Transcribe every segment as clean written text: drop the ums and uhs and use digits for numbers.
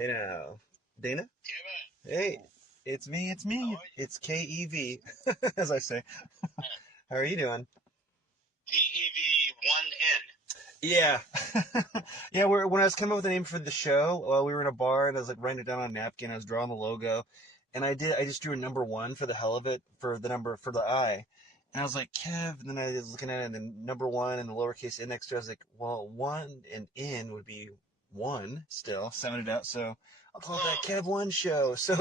Hey now. Dana? Kevin, Hey, it's me, it's how me. are you? It's KEV, as I say. How are you doing? TEV1N. Yeah. Yeah, when I was coming up with a name for the show, we were in a bar and I was like writing it down on a napkin. I was drawing the logo. And I just drew a number one for the hell of it, for the number, for the I. And I was like, Kev, and then I was looking at it, and then number one and the lowercase n next to it. I was like, well, one and in would be one still, sounded out. So I'll call it that Oh, Kev One show. So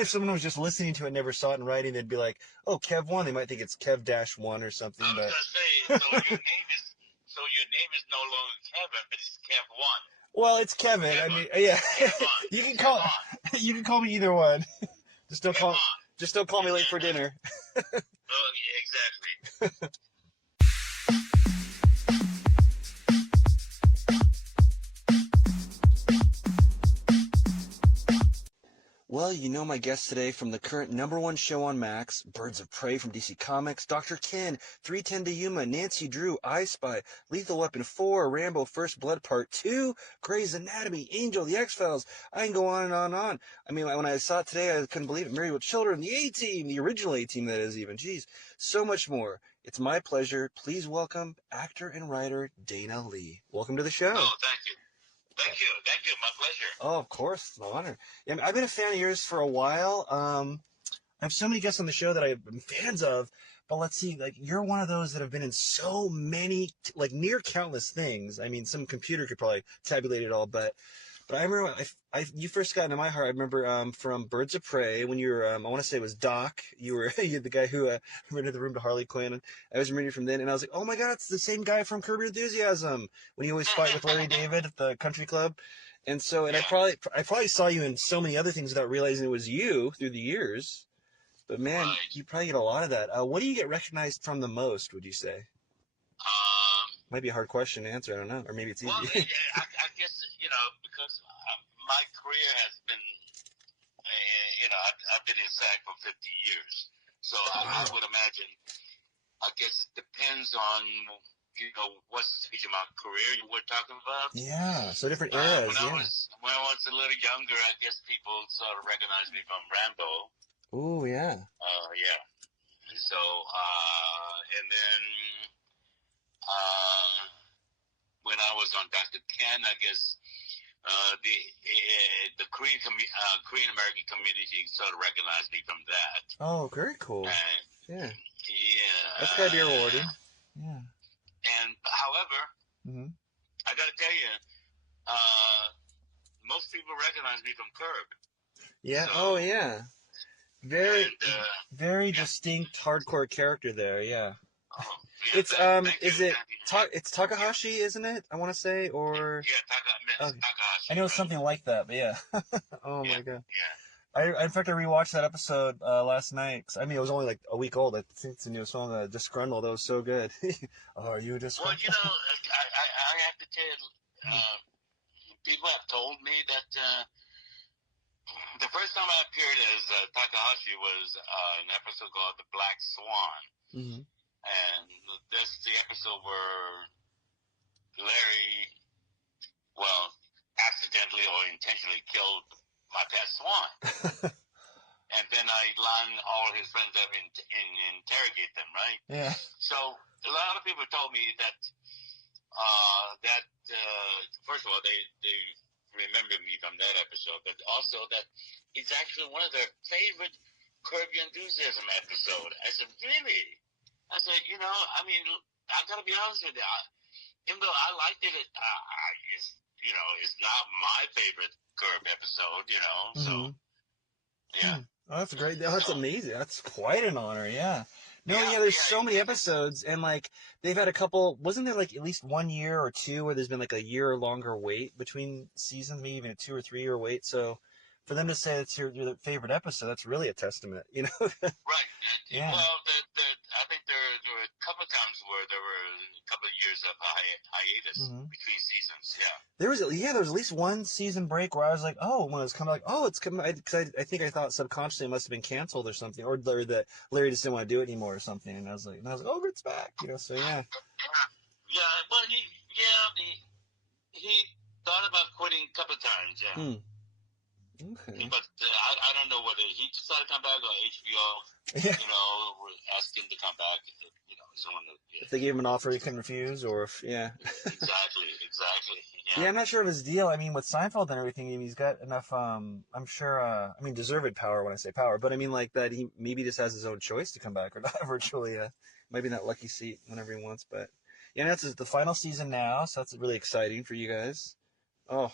if someone was just listening to it, never saw it in writing, they'd be like, oh, Kev One. They might think it's Kev Dash One or I something, was but gonna say, so your name is no longer Kevin, but it's Kev1. well, it's Kevin. I Kevin. mean, yeah, Kevon. you can call Kevon. you can call me either one. Just don't call Kevon. just don't call me late for dinner. Oh, yeah, exactly. Well, you know my guest today from the current number one show on Max, Birds of Prey from DC Comics, Dr. Ken, 310 to Yuma, Nancy Drew, I Spy, Lethal Weapon 4, Rambo First Blood Part 2, Grey's Anatomy, Angel, The X-Files. I can go on and on and on. I mean, when I saw it today, I couldn't believe it. Married with Children, the A-Team, the original A-Team that is even. Jeez, so much more. It's my pleasure. Please welcome actor and writer Dana Lee. Welcome to the show. Oh, thank you. Thank you. Thank you. My pleasure. Oh, of course. It's my honor. Yeah, I mean, I've been a fan of yours for a while. I have so many guests on the show that I've been fans of, but let's see, like, you're one of those that have been in so many, like, near countless things. I mean, some computer could probably tabulate it all, but I remember you first got into my heart. I remember from Birds of Prey when you were, I want to say it was Doc. You were you're the guy who rented the room to Harley Quinn. I was reading from then, and I was like, oh my god, it's the same guy from Curb Your Enthusiasm when you always fight with Larry David at the country club. And so, and Yeah. I probably saw you in so many other things without realizing it was you through the years. But man, Right. you probably get a lot of that. What do you get recognized from the most? Would you say? Um, Might be a hard question to answer. I don't know, or maybe it's well, easy. I guess, because my career has been, I've been in SAG for 50 years. So I would imagine, I guess it depends on, what stage of my career you were talking about. Yeah, so different When eras. I Yeah. was when I was a little younger, I guess people sort of recognized me from Rambo. Ooh, yeah. Yeah. So, and then uh, when I was on Dr. Ken, I guess the Korean American community sort of recognized me from that. Oh, very cool. And Yeah, yeah. that's gotta be rewarding. Yeah. And however, Hmm. I got to tell you, most people recognize me from Curb. Yeah. So, Oh, yeah. Very, and very yeah. distinct hardcore character there. Yeah. Oh, yeah, It's thank you. is it Thank you. It's Takahashi, isn't it? I want to say, or Yeah, Miss okay. I Takahashi, know right? something like that, but yeah. Oh Yeah, my god. yeah. In fact, I rewatched that episode last night. 'Cause, I mean, it was only like a week old. I think it's a new song, Disgruntled. That was so good. Are you Well, disgruntled? I have to tell you, people have told me that the first time I appeared as Takahashi was an episode called The Black Swan. Mm-hmm. And that's the episode where Larry, well, accidentally or intentionally killed my pet swan. And then I line all his friends up and interrogate them, right? Yeah. So a lot of people told me that first of all they remember me from that episode, but also that it's actually one of their favorite Curb Your Enthusiasm episode. I said, really? I said, I mean, I gotta be honest with you. Even though I liked it, it's not my favorite Curb episode, So yeah. Oh, that's great. That's amazing. That's quite an honor. Yeah. No, Yeah, yeah, there's yeah, so many episodes, and like they've had a couple. Wasn't there like at least 1 year or two where there's been like a year or longer wait between seasons, maybe even a 2 or 3 year wait? So for them to say it's your favorite episode, that's really a testament, Right. Yeah. Well, I think there were a couple of times where there were a couple of years of hiatus between seasons. Yeah. There was at least one season break where I was like, oh, when it was coming, like, oh, it's coming. Because I think I thought subconsciously it must have been canceled or something, or that Larry just didn't want to do it anymore or something. And I was like, oh, it's back, So yeah. Yeah. Well, he thought about quitting a couple of times. Yeah. Okay. But I don't know whether he decided to come back or HBO, Yeah. were asking to come back. He's the one that, If they gave him an offer he couldn't refuse, or if Exactly. Yeah, Yeah. I'm not sure of his deal. I mean, with Seinfeld and everything, I mean, he's got enough. I'm sure. I mean, deserved power when I say power, but I mean like that. He maybe just has his own choice to come back or not. Virtually, maybe in that lucky seat whenever he wants. But yeah, that's the final season now, so that's really exciting for you guys. Oh,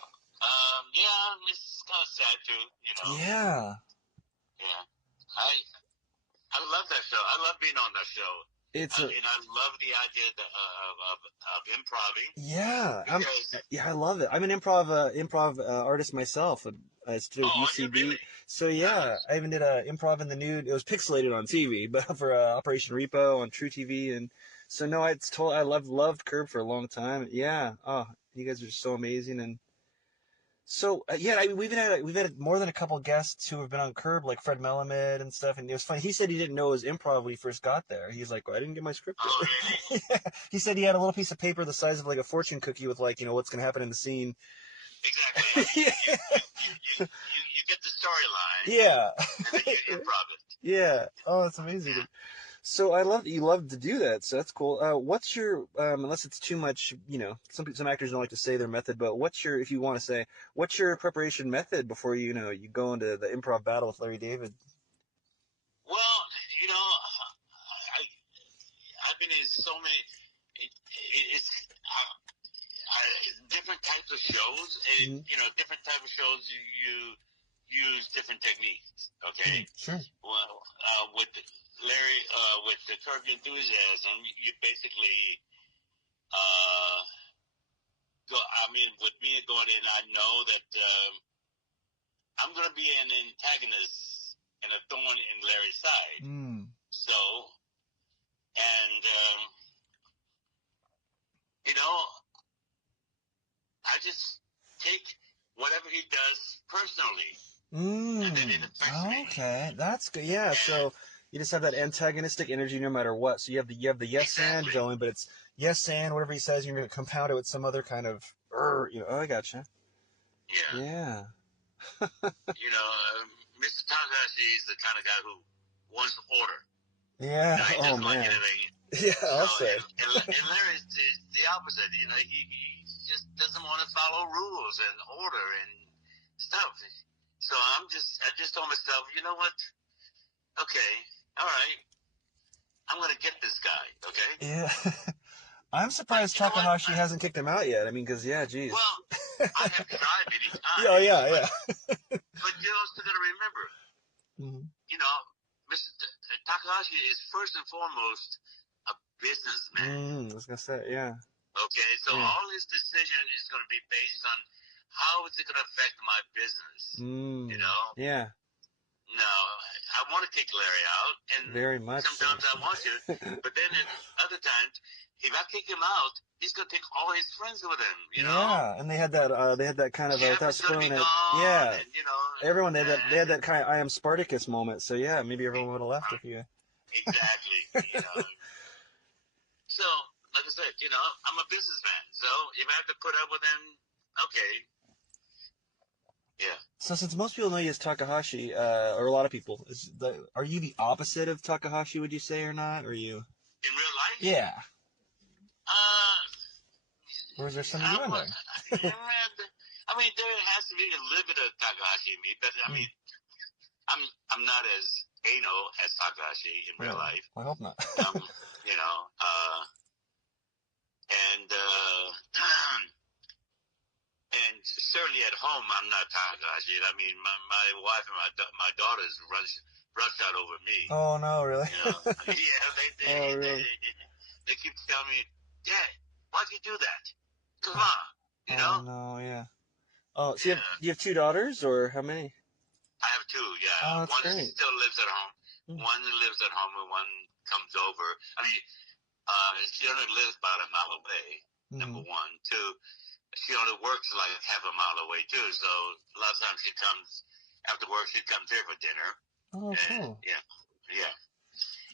Yeah, it's kind of sad too. yeah. Yeah. I love that show. I love being on that show. It's And I love the idea of improving. yeah. Because, I love it. I'm an improv artist myself. I studied with are you UCB, really? so yeah, Nice. I even did a improv in the nude. It was pixelated on TV, but for Operation Repo on True TV, and so no, I loved Curb for a long time. Yeah, oh, you guys are just so amazing, and so yeah, I mean, we've had more than a couple guests who have been on Curb, like Fred Melamed and stuff. And it was funny. He said he didn't know it was improv when he first got there. He's like, well, I didn't get my script Oh, really? yet. Yeah. He said he had a little piece of paper the size of like a fortune cookie with like what's gonna happen in the scene. Exactly. I mean, Yeah. you get the storyline, Yeah. and then you improv it. Yeah. Oh, that's amazing. Yeah. So I love that you love to do that. So that's cool. What's your unless it's too much, some actors don't like to say their method, but if you want to say, what's your preparation method before you go into the improv battle with Larry David? Well, I I've been in so many. It's different types of shows, and Mm-hmm. different type of shows you use different techniques. Okay. Sure. Well, with Larry, with the Curb Your Enthusiasm, you basically go. I mean, with me going in, I know that I'm going to be an antagonist and a thorn in Larry's side. Mm. So, and I just take whatever he does personally, and then it affects me. Okay, that's good. Yeah, so you just have that antagonistic energy no matter what. So you have the yes and Exactly. going, but it's yes and whatever he says, you're going to compound it with some other kind of, oh, I gotcha. Yeah. Yeah. Mr. Takahashi is the kind of guy who wants order. Yeah. He Oh doesn't like man. anything. Yeah, So, I'll say. and Larry's the opposite. He just doesn't want to follow rules and order and stuff. So I just told myself, you know what? Okay, all right. I'm gonna get this guy. Okay. Yeah. I'm But surprised you know what? Takahashi hasn't kicked him out yet. I mean, because geez. Well, I have tried many times. Oh yeah, yeah. But you also got to remember, Mm-hmm. Mr. Takahashi is first and foremost a businessman. I was gonna say, yeah. Okay, so Yeah. all his decision is going to be based on how is it going to affect my business. Yeah. No, I want to kick Larry out, and Very much. sometimes I want to, but then at other times, if I kick him out, he's going to take all his friends with him. Yeah, and they had that kind of Jeff without is going to be spoiling it. gone, Yeah. and, Everyone they had that kind of I am Spartacus moment. So yeah, maybe everyone would have left if you. Exactly. So, like I said, I'm a businessman, so if I have to put up with him, okay. Yeah. So since most people know you as Takahashi, or a lot of people, are you the opposite of Takahashi? Would you say or not? Or are you? In real life? Yeah. Or is there something you in there? I mean, there has to be a little bit of Takahashi in me, but I mean, I'm not as anal as Takahashi in real life. I hope not. And certainly at home, I'm not Takahashi. I mean, my wife and my daughters rush out over me. Oh no, really? Yeah, they keep telling me, Dad, why'd you do that? Come on, Oh no, yeah. Oh, so you have two daughters, or how many? I have two, yeah. Oh, that's one great. still lives at home. One lives at home, and one comes over. I mean, she only lives about a mile away, number one. Two, she only works like half a mile away, too. So a lot of times she comes, after work, she comes here for dinner. Oh, cool. Yeah.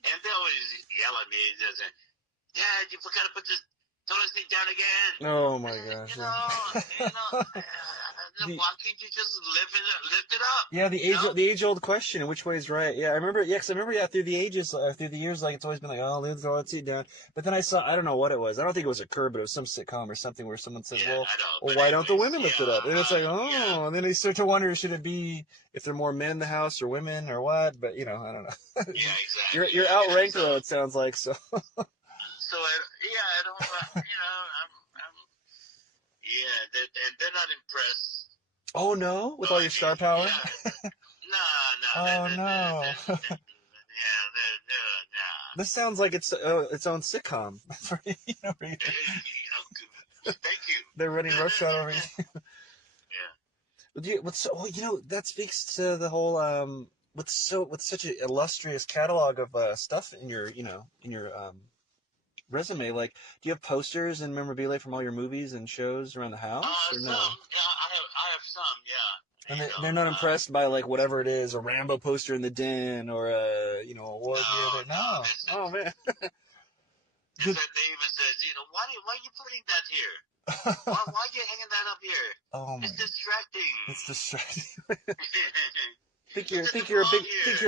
And they always yell at me, Dad, you forgot to put this toilet seat down again. Oh my gosh. why can't you just lift it up? Yeah, You know? the age old question, which way is right? Yeah, I remember. Yeah, 'cause I remember. Yeah, through the ages, through the years, like it's always been like, oh, let's sit down. But then I saw, I don't know what it was. I don't think it was a curb, but it was some sitcom or something where someone says, Yeah, I know. well, But why don't the anyways, women lift yeah, it up? And it's like, yeah. oh, and then they start to wonder, should it be if there are more men in the house or women or what? But I don't know. Yeah, exactly. You're I mean, outranked though. It sounds like so. so I don't, I'm yeah, and they're not impressed. Oh no, with So all I your star mean, power. yeah, no, Oh no. yeah, nah. This sounds like it's own sitcom. Thank you. They're running roughshod over you. Yeah. That speaks to the whole with such an illustrious catalog of stuff in your resume. Like, do you have posters and memorabilia from all your movies and shows around the house, or Some, no? yeah, I have some, yeah. And they're not impressed by like whatever it is, a Rambo poster in the den, or a award here there. No. Oh man. They even says, why are you putting that here? Why are you hanging that up here? Oh my. It's distracting. It's distracting. Think you're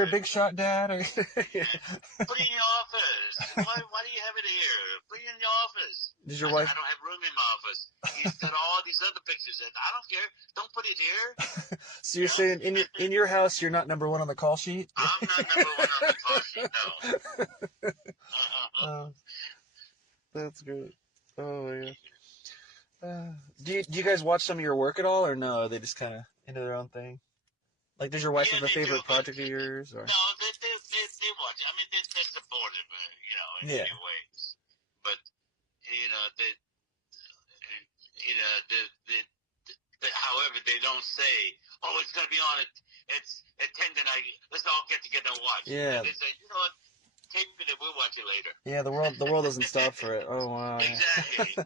a big shot, Dad? Or... Put it in your office. Why do you have it here? Put it in your office. Does your wife? I don't have room in my office. He's got all these other pictures. And I don't care. Don't put it here. So you're saying in your house you're not number one on the call sheet? I'm not number one on the call sheet. No. That's great. Oh yeah. Do you guys watch some of your work at all, or no? Are they just kind of into their own thing? Like, does your wife have a favorite project of yours? Or? No, they watch it. I mean, they're supportive, in many ways. But however, they don't say, "Oh, it's gonna be on it's at 10 tonight. Let's all get together and watch." Yeah. And they say, "You know what? Take it and we'll watch it later." Yeah, the world doesn't stop for it. Oh wow. Exactly. No.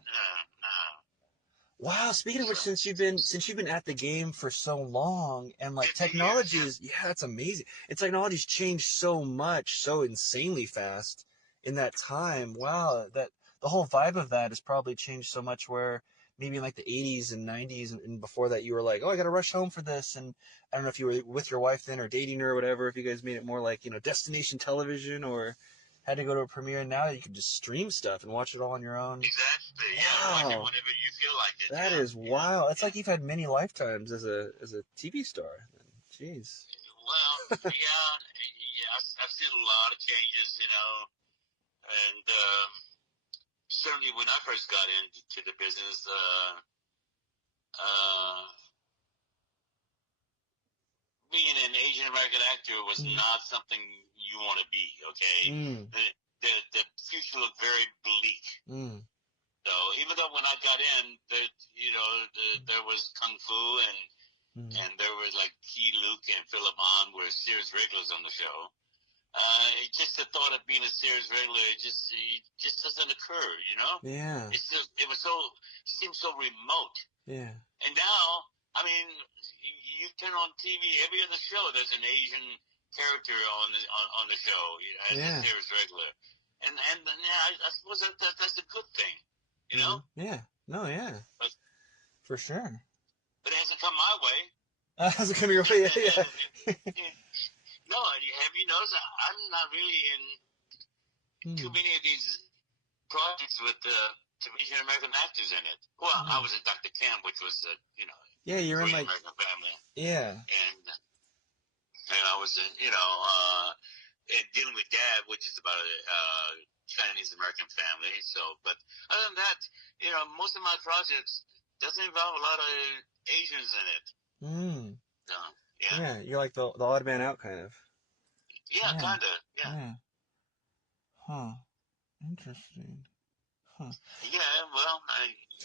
Wow, speaking of which, since you've been at the game for so long, and like technology is, that's amazing. And technology's changed so much, so insanely fast in that time. Wow, that the whole vibe of that has probably changed so much. Where maybe in like the 80s and 90s and before that, you were like, oh, I got to rush home for this. And I don't know if you were with your wife then or dating her or whatever. If you guys made it more like destination television or had to go to a premiere, and now you can just stream stuff and watch it all on your own. Exactly. Wow. Yeah, watch it whenever you feel like it. That is wild. It's like you've had many lifetimes as a TV star. Jeez. Well, I've seen a lot of changes, and certainly when I first got into the business, being an Asian American actor was not something you want to be. Okay, the future looked very bleak. So even though when I got in, there was kung fu and there was like Key Luke and Philip Hahn were series regulars on the show. Just the thought of being a series regular, it just doesn't occur. Yeah. It seems so remote. Yeah. And now, I mean, you turn on TV, every other show there's an Asian character on the show as a series regular, and I suppose that's a good thing, Yeah. No. Yeah. But, for sure. But it hasn't come my way. Hasn't come your way. Yeah. No, have you noticed? I'm not really in too many of these projects with Asian American actors in it. Well, I was in Dr. Kim, which was yeah, you're in like American Family. Yeah. And I was in and dealing with Dad, which is about a Chinese American family. So, but other than that, most of my projects doesn't involve a lot of Asians in it. So, yeah. Yeah, you're like the odd man out kind of. Yeah, kind of. Yeah. Huh. Interesting. Huh. Yeah, well,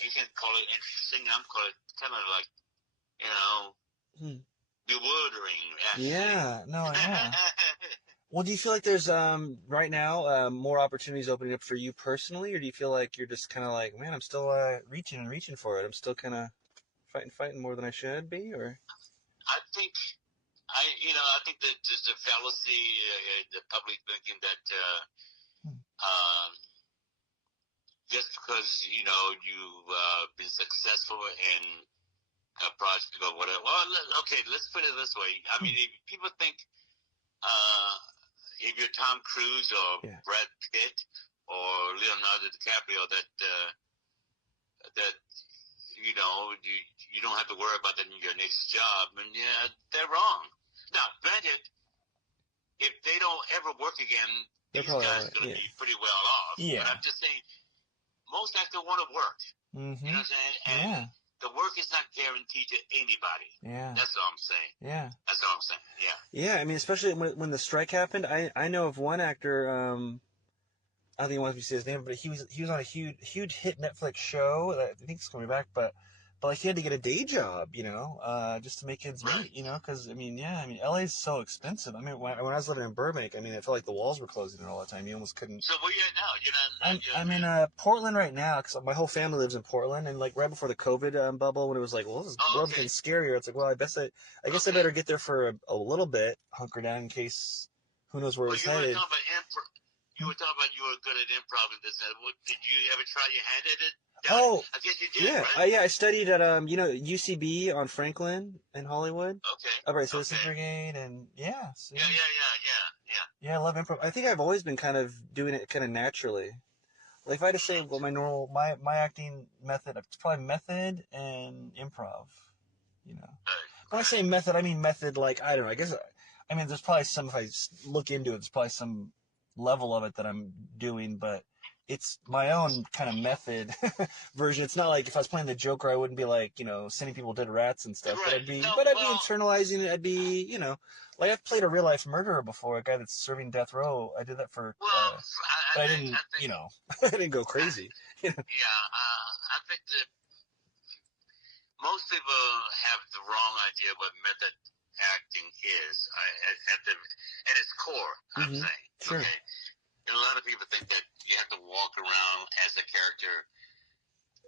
you can call it interesting. I'm calling it kind of like, bewildering. Actually. Yeah. No. Yeah. Well, do you feel like there's right now more opportunities opening up for you personally, or do you feel like you're just kind of like, man, I'm still reaching for it. I'm still kind of fighting more than I should be, or? I think that there's a fallacy, the public thinking that just because you've been successful and project or whatever. Well, okay, let's put it this way. I mean, if people think if you're Tom Cruise or Yeah. Brad Pitt or Leonardo DiCaprio, that you don't have to worry about that in your next job, and yeah, they're wrong. Now, granted, if they don't ever work again, They're these probably guys all are going right. to be pretty well off. Yeah. But I'm just saying, most actors want to work. Mm-hmm. You know what I'm saying? And Yeah. the work is not guaranteed to anybody. Yeah. That's all I'm saying. Yeah. That's all I'm saying. Yeah. Yeah, I mean, especially when the strike happened, I know of one actor. I don't think he wants me to say his name, but he was on a huge hit Netflix show that I think it's coming back, but like he had to get a day job, just to make ends meet, because I mean, LA is so expensive. I mean, when I was living in Burbank, I mean, it felt like the walls were closing in all the time. You almost couldn't. So where you at now? I'm in Portland right now because my whole family lives in Portland, and like right before the COVID bubble, when it was like, well, this world's getting scarier. It's like, well, I guess I better get there for a little bit, hunker down in case who knows where it's headed. You were talking about you were good at improv and this. Did you ever try your hand at it? Oh, I guess you did, yeah, right? I studied at UCB on Franklin in Hollywood. Okay. Upright Citizens Brigade, and yeah. So, Yeah. I love improv. I think I've always been kind of doing it kind of naturally. Like if I had to say what my acting method, it's probably method and improv. When I say method, I mean method like, I don't know. I mean there's probably some, if I look into it, there's probably some level of it that I'm doing, but it's my own kind of method version. It's not like if I was playing the Joker, I wouldn't be like, sending people dead rats and stuff. Right. But I'd be internalizing it. I'd be, like I've played a real life murderer before, a guy that's serving death row. I did that for, but I didn't, I didn't go crazy. Yeah, I think that most people have the wrong idea what method acting is at its core. I'm saying, sure. Okay. And a lot of people think that you have to walk around as a character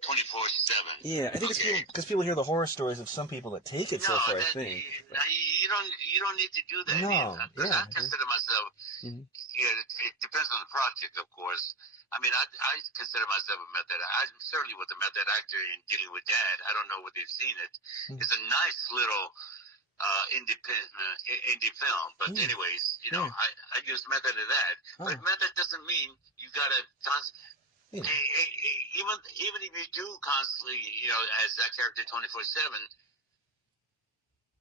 24/7. Yeah, I think it's because people hear the horror stories of some people that take it so far. I think. No, you don't need to do that. No, I consider myself. It depends on the project, of course. I mean, I consider myself a method. I'm certainly with a method actor in Dealing with Dad. I don't know whether you've seen it. It's a nice little indie film. But anyways, I use method of that. But method doesn't mean you got to even if you do constantly, as that character 24/7,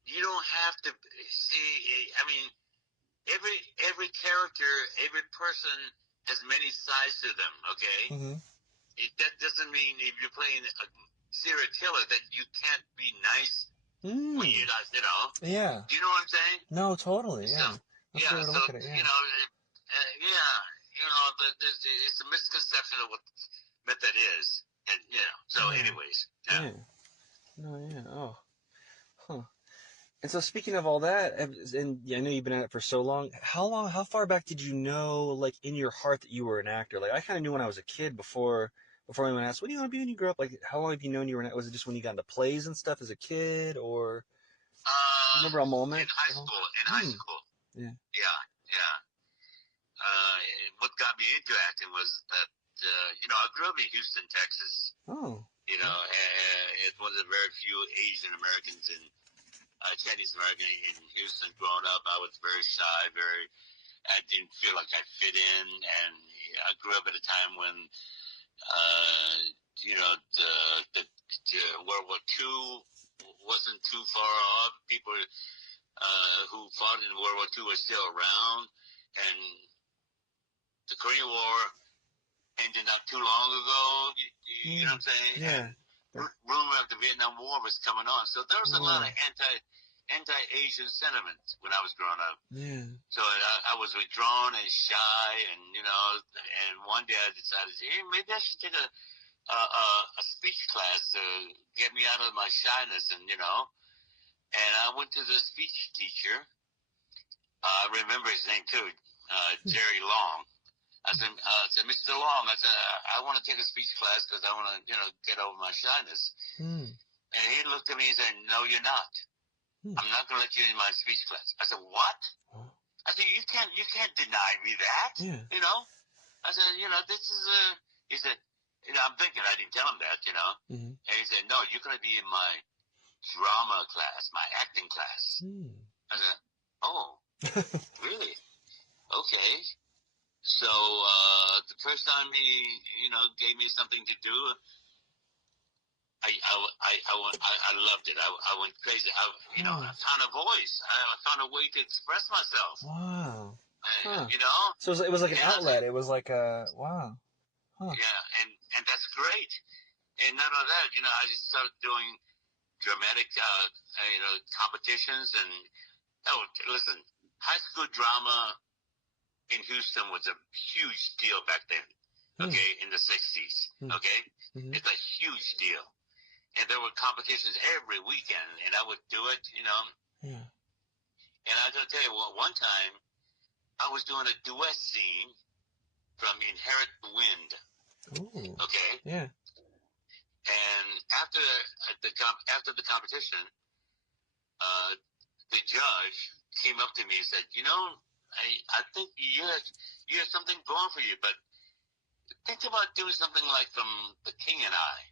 you don't have to see. I mean, every character, every person has many sides to them. Okay, that doesn't mean if you're playing a serial killer that you can't be nice. When you guys, Yeah. Do you know what I'm saying? No, totally. Yeah. So, look at it, it's a misconception of what method is, and So, anyways. Yeah. No. Yeah. Oh. Huh. And so, speaking of all that, and I know you've been at it for so long. How far back did you know, like in your heart, that you were an actor? Like I kind of knew when I was a kid before anyone asked, what do you want to be when you grow up? Like, how long have you known you were an actor? Was it just when you got into plays and stuff as a kid, or remember a moment? In high school. Yeah. Yeah. What got me into acting was that, I grew up in Houston, Texas. Oh. It's one of the very few Asian Americans and Chinese American in Houston growing up. I was very shy, I didn't feel like I fit in, and I grew up at a time when the World War II wasn't too far off. People who fought in World War II were still around, and the Korean War ended not too long ago. You know what I'm saying? Yeah. And rumor of the Vietnam War was coming on, so there was a lot of anti-Asian sentiment when I was growing up. Yeah. So I was withdrawn and shy, and and one day I decided, hey, maybe I should take a speech class to get me out of my shyness, and I went to the speech teacher. I remember his name too, Jerry Long. I said, Mr. Long, I want to take a speech class because I want to, get over my shyness. And he looked at me and said, no, you're not. I'm not going to let you in my speech class. I said, what? I said, you can't deny me that. Yeah. I said, this is he said, I'm thinking, I didn't tell him that, And he said, no, you're going to be in my drama class, my acting class. I said, oh, really? Okay. So the first time he, gave me something to do, I loved it. I went crazy. I found a voice. I found a way to express myself. Wow. Huh. You know. So it was like an outlet. It was like a wow. Huh. Yeah, and that's great. And not only that, I just started doing dramatic, competitions. And listen, high school drama in Houston was a huge deal back then. Okay, in the 60s. Okay, it's a huge deal. And there were competitions every weekend, and I would do it, Yeah. And I gotta tell you, one time I was doing a duet scene from Inherit the Wind. Ooh. Okay. Yeah. And after the competition, the judge came up to me and said, I think you have something going for you, but think about doing something like from The King and I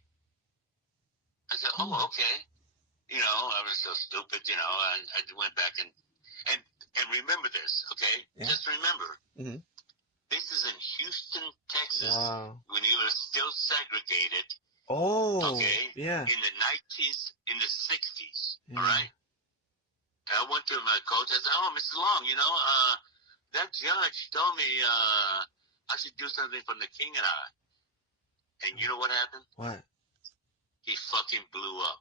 said, oh, okay. I was so stupid, I went back and remember this, okay? Yeah. Just remember, this is in Houston, Texas, when you were still segregated. Oh, okay? Yeah. In the 60s, all right? I went to my coach, I said, oh, Mr. Long, that judge told me I should do something from The King and I. And you know what happened? What? He fucking blew up.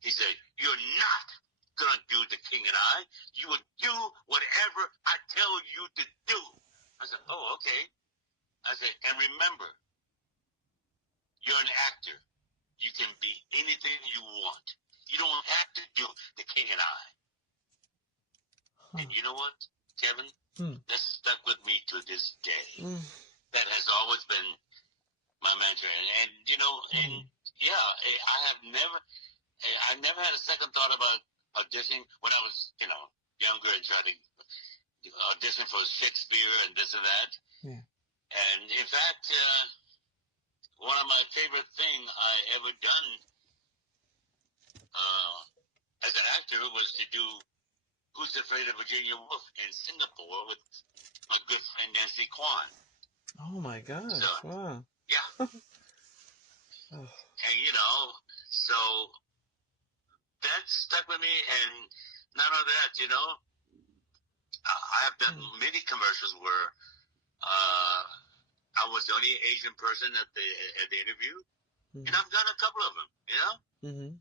He said, you're not going to do The King and I. You will do whatever I tell you to do. I said, oh, okay. I said, and remember, you're an actor. You can be anything you want. You don't have to do The King and I. And you know what, Kevin? That stuck with me to this day. That has always been my mantra. And I never had a second thought about auditioning when I was, younger and trying to audition for Shakespeare and this and that. Yeah. And in fact, one of my favorite things I ever done as an actor was to do Who's Afraid of Virginia Woolf in Singapore with my good friend Nancy Kwan. Oh my gosh! So, wow. Yeah. And so that stuck with me, and not only that, I have done many commercials where I was the only Asian person at the interview, and I've done a couple of them,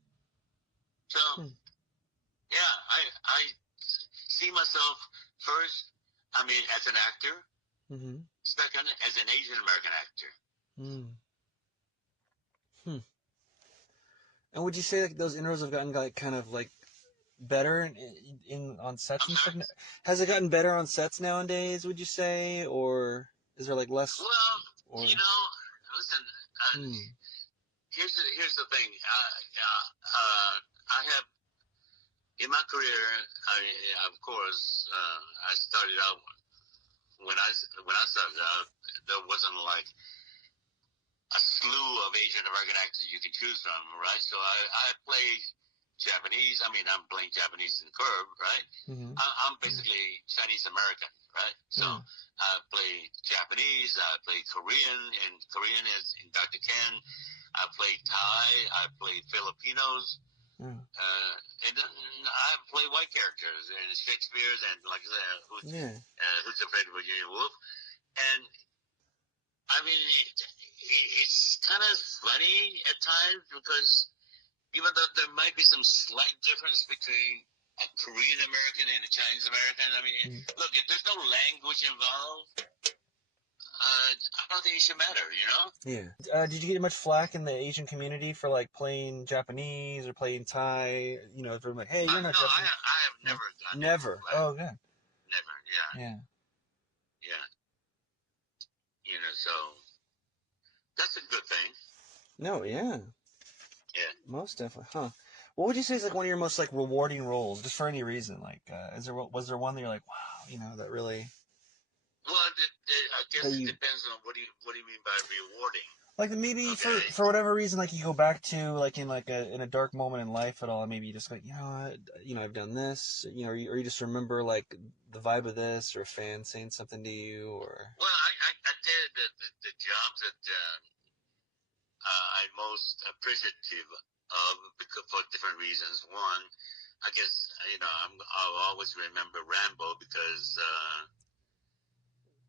So, yeah, I see myself first, as an actor, second, as an Asian American actor. And would you say that those interviews have gotten kind of like better on sets and stuff? Has it gotten better on sets nowadays, would you say, or is there like less? Well, listen, here's the thing. I have, in my career, of course, I started out, when I started out, there wasn't like a slew of Asian American actors you can choose from, right? So I play Japanese. I'm playing Japanese in Curb, right? I'm basically Chinese American, right? So I play Japanese, I play Korean, and Korean is in Dr. Ken. I play Thai, I play Filipinos, and then I play white characters in Shakespeare's, and like I said, Who's Afraid of Virginia Woolf. And it's kind of funny at times because even though there might be some slight difference between a Korean American and a Chinese American, look, if there's no language involved, I don't think it should matter, Yeah. Did you get much flack in the Asian community for like playing Japanese or playing Thai? If they're like, hey, you're not Japanese. I have never done it. Never. Oh, good. Never. Yeah. Yeah. So that's a good thing. No, yeah. Yeah. Most definitely. Huh. What would you say is like one of your most like rewarding roles, just for any reason? Like, was there one that you're like, wow, that really? Well, I guess it depends on what do you mean by rewarding. Like maybe Okay. for whatever reason, like you go back to like in a dark moment in life at all, and maybe you just like I've done this, or you just remember like the vibe of this, or a fan saying something to you, or Well, I did the jobs that I'm most appreciative of because for different reasons. One, I guess I'll always remember Rambo because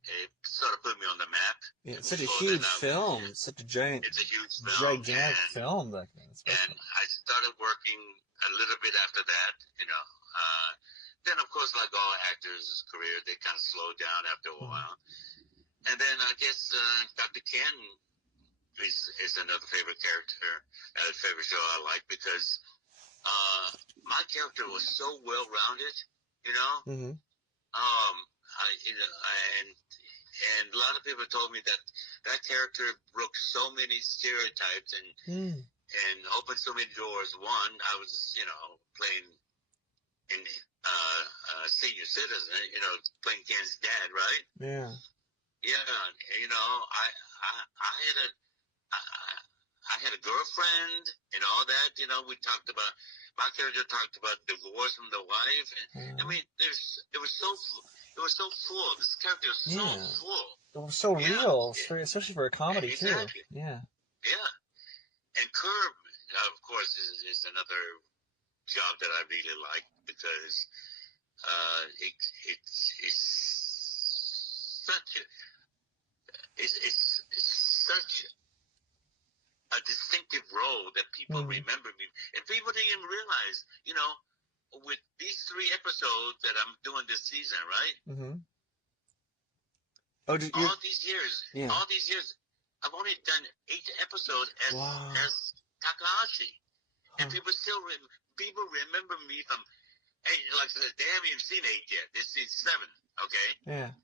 it sort of put me on the map. yeah, And it's such a before then, huge film, such a it's a huge film, gigantic film back then, and especially. I started working a little bit after that. Then of course, like all actors' career, they kind of slow down after a Mhm. while. And then I guess Dr. Ken is another favorite character, favorite show I like because my character was so well rounded, you know. Mhm. I, and a lot of people told me that that character broke so many stereotypes Mm. and opened so many doors. One, I was playing in senior citizen, playing Ken's dad, right? Yeah. Yeah, I had a I, I had a girlfriend and all that. We talked about my character talked about divorce from the wife. And, I Uh, mean, it was so full. This character was so yeah. full. It was so Yeah, real, especially for a comedy too. exactly. Yeah. Yeah, and Curb, of course, is another job that I really like because it's such a it's such a distinctive role that people Mm. remember me. And people didn't even realize, with these 3 episodes that I'm doing this season, right? Mhm. Oh, did you? All these years, Yeah. all these years, I've only done 8 episodes Wow. as Takahashi, and Huh. people remember me from. Hey, like I said, they haven't even seen 8 yet. This is 7. Okay, Yeah.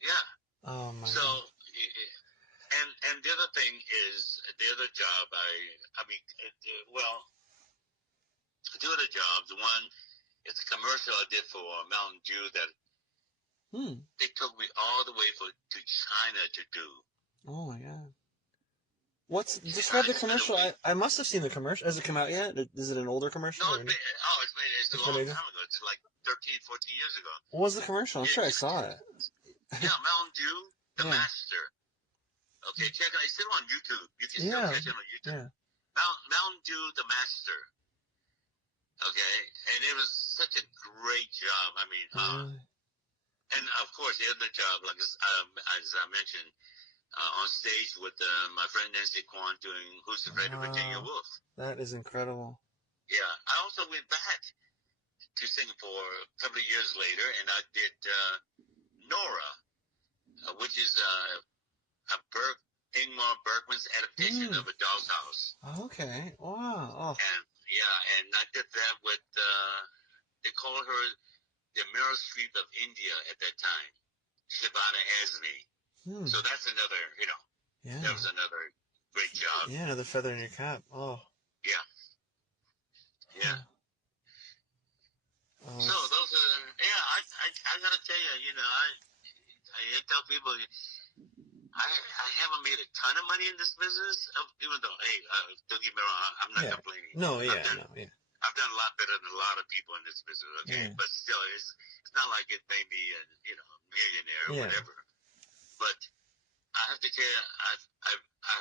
yeah. Oh my So, god. and the other thing is the other job. Well, two other jobs. One, it's a commercial I did for Mountain Dew that Hmm. they took me all the way to China to do. Oh my god. What's I describe the spent a commercial? week. I must have seen the commercial. Has it come out yet? Is it an older No, commercial or no? it's a It's been long ages. time ago. It's like 13, 14 years ago. What was the commercial? I'm Yeah, sure I saw it. yeah, Mountain Dew, the Yeah. master. Okay, check it out. It's still on YouTube. You can still Yeah. catch it on YouTube. Yeah. Mountain Dew, the master. Okay, and it was such a great job. I mean, Really? and of course the other job, like as I mentioned, on stage with my friend Nancy Kwan doing "Who's Afraid of Virginia Wow. Woolf." That is incredible. Yeah, I also went back to Singapore a couple of years later, and I did Nora, which is Ingmar Bergman's adaptation Hmm. of A Doll's House. Okay. Wow. And yeah, and I did that with they called her the Meryl Streep of India at that time, Shabana Azmi. Oh. Hmm. So that's another, Yeah. that was another great job. Yeah. Another feather in your cap. Oh. Yeah, yeah. Huh. Oh, So those are, I gotta tell you, I tell people I haven't made a ton of money in this business, even though, hey, don't get me wrong, I'm not yeah. complaining. No. Yeah. No. Yeah. I've done a lot better than a lot of people in this business, okay? Yeah. But still, it's not like it made me a millionaire or Yeah. whatever. But I have to tell you, I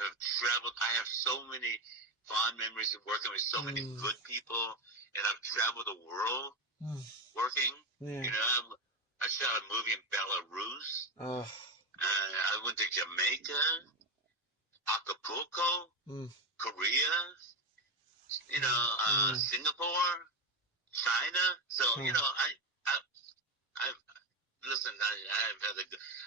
have traveled. I have so many fond memories of working with so many good people, and I've traveled the world working. Yeah. I shot a movie in Belarus. Oh. I went to Jamaica, Acapulco, Korea, Singapore, China. So listen.